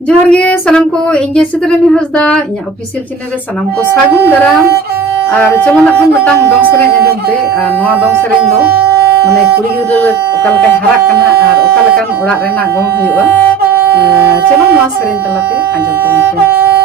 जोहार गे सनम को इंजे सितरनी Hasda इnya official channel रे सनम को सागुन दाराम और जेमन अपन मतंग दong sereng अंजमते नोआ dong sereng दो माने कुड़ी गिद्रा ओका लका हाराक कना और ओका लकान ओड़ा रेना गम हुयुआ चलो नोआ sereng तलाते अंजम को